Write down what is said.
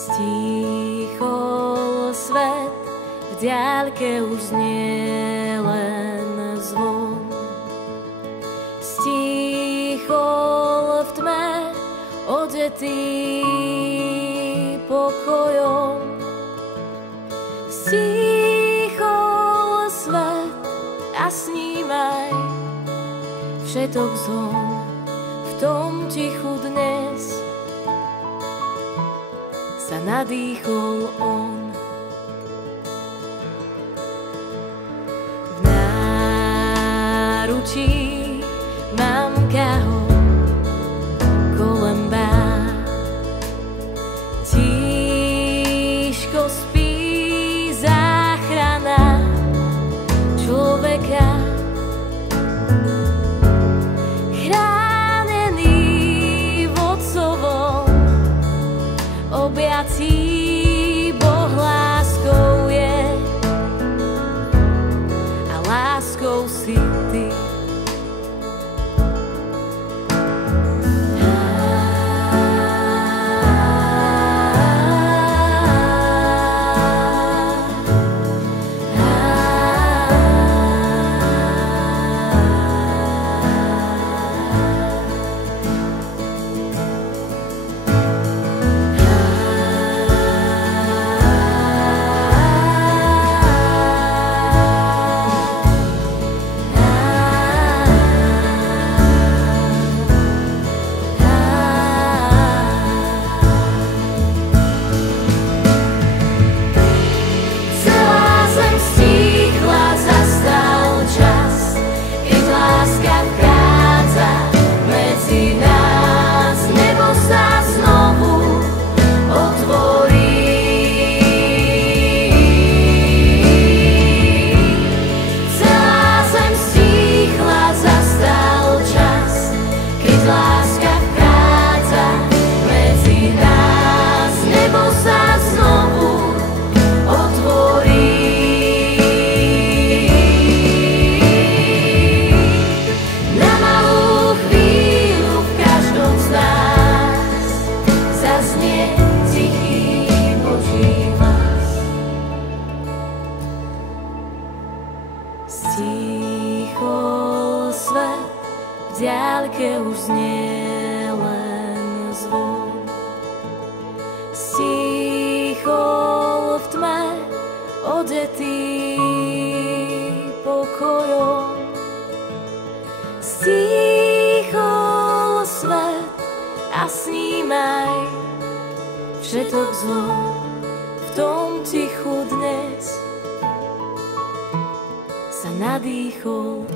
Stíchol svet, v diaľke už znie len zvon. Stíchol v tme, odetý pokojom. Stíchol svet a snímaj všetok zhon. V tom tichu dnes sa nadýchol on. V náručí mamka ho kolembá. Tížko spí záchrana človeka. Objatý Boh láskou je a láskou si ty. Stíchol svet, v diaľke už znie len zvon. Stíchol v tme, odetý pokojom. Stíchol svet a snímaj všetok zlo. V tom tichu dnes sa nadýchol